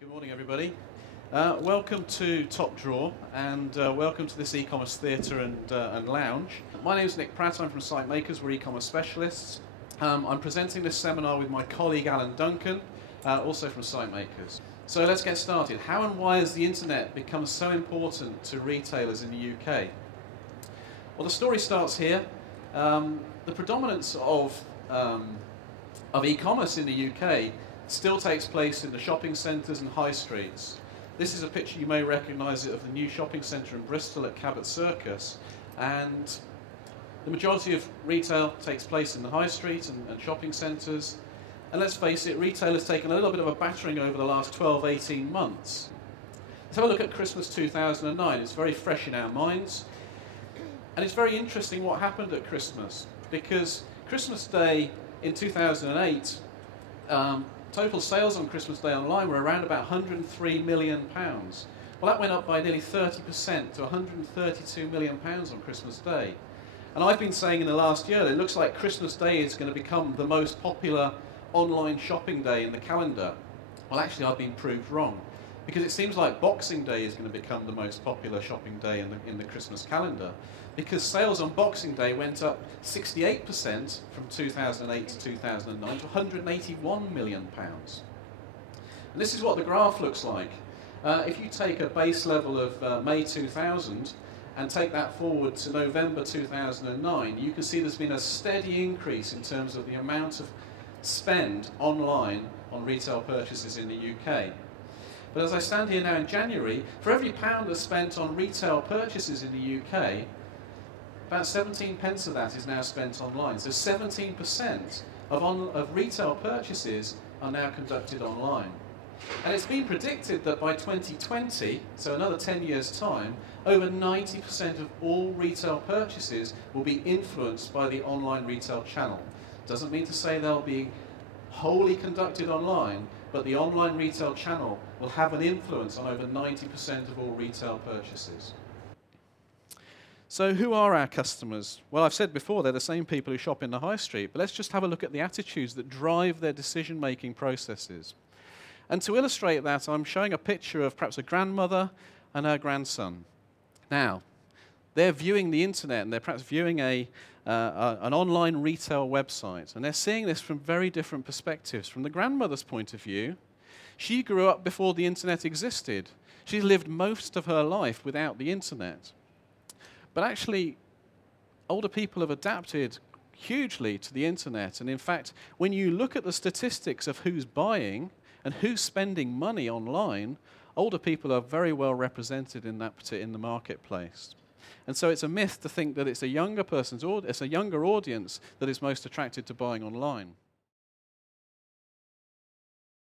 Good morning, everybody. Welcome to Top Drawer, and welcome to this e-commerce theatre and lounge. My name is Nick Pratt. I'm from SiteMakers. We're e-commerce specialists. I'm presenting this seminar with my colleague Alan Duncan, also from SiteMakers. So let's get started. How and why has the internet become so important to retailers in the UK? Well, the story starts here. The predominance of e-commerce in the UK still takes place in the shopping centres and high streets. This is a picture, you may recognise it, of the new shopping centre in Bristol at Cabot Circus, and the majority of retail takes place in the high street and shopping centres. And let's face it, retail has taken a little bit of a battering over the last 12-18 months. Let's have a look at Christmas 2009. It's very fresh in our minds, and it's very interesting what happened at Christmas, because Christmas Day in 2008, total sales on Christmas Day online were around about £103 million. Well, that went up by nearly 30% to £132 million on Christmas Day. And I've been saying in the last year that it looks like Christmas Day is going to become the most popular online shopping day in the calendar. Well, actually, I've been proved wrong, because it seems like Boxing Day is going to become the most popular shopping day in the Christmas calendar, because sales on Boxing Day went up 68% from 2008 to 2009 to £181 million. And this is what the graph looks like. If you take a base level of May 2000 and take that forward to November 2009, you can see there's been a steady increase in terms of the amount of spend online on retail purchases in the UK. But as I stand here now in January, for every pound that's spent on retail purchases in the UK, about 17 pence of that is now spent online. So 17% of retail purchases are now conducted online. And it's been predicted that by 2020, so another 10 years' time, over 90% of all retail purchases will be influenced by the online retail channel. Doesn't mean to say they'll be wholly conducted online, but the online retail channel will have an influence on over 90% of all retail purchases. So who are our customers? Well, I've said before, they're the same people who shop in the high street, but let's just have a look at the attitudes that drive their decision-making processes. And to illustrate that, I'm showing a picture of perhaps a grandmother and her grandson. Now, they're viewing the internet, and they're perhaps viewing an online retail website, and they're seeing this from very different perspectives. From the grandmother's point of view, she grew up before the internet existed. She's lived most of her life without the internet. But actually, older people have adapted hugely to the internet, and in fact, when you look at the statistics of who's buying and who's spending money online, older people are very well represented in the marketplace. And so it's a myth to think that it's a younger audience that is most attracted to buying online.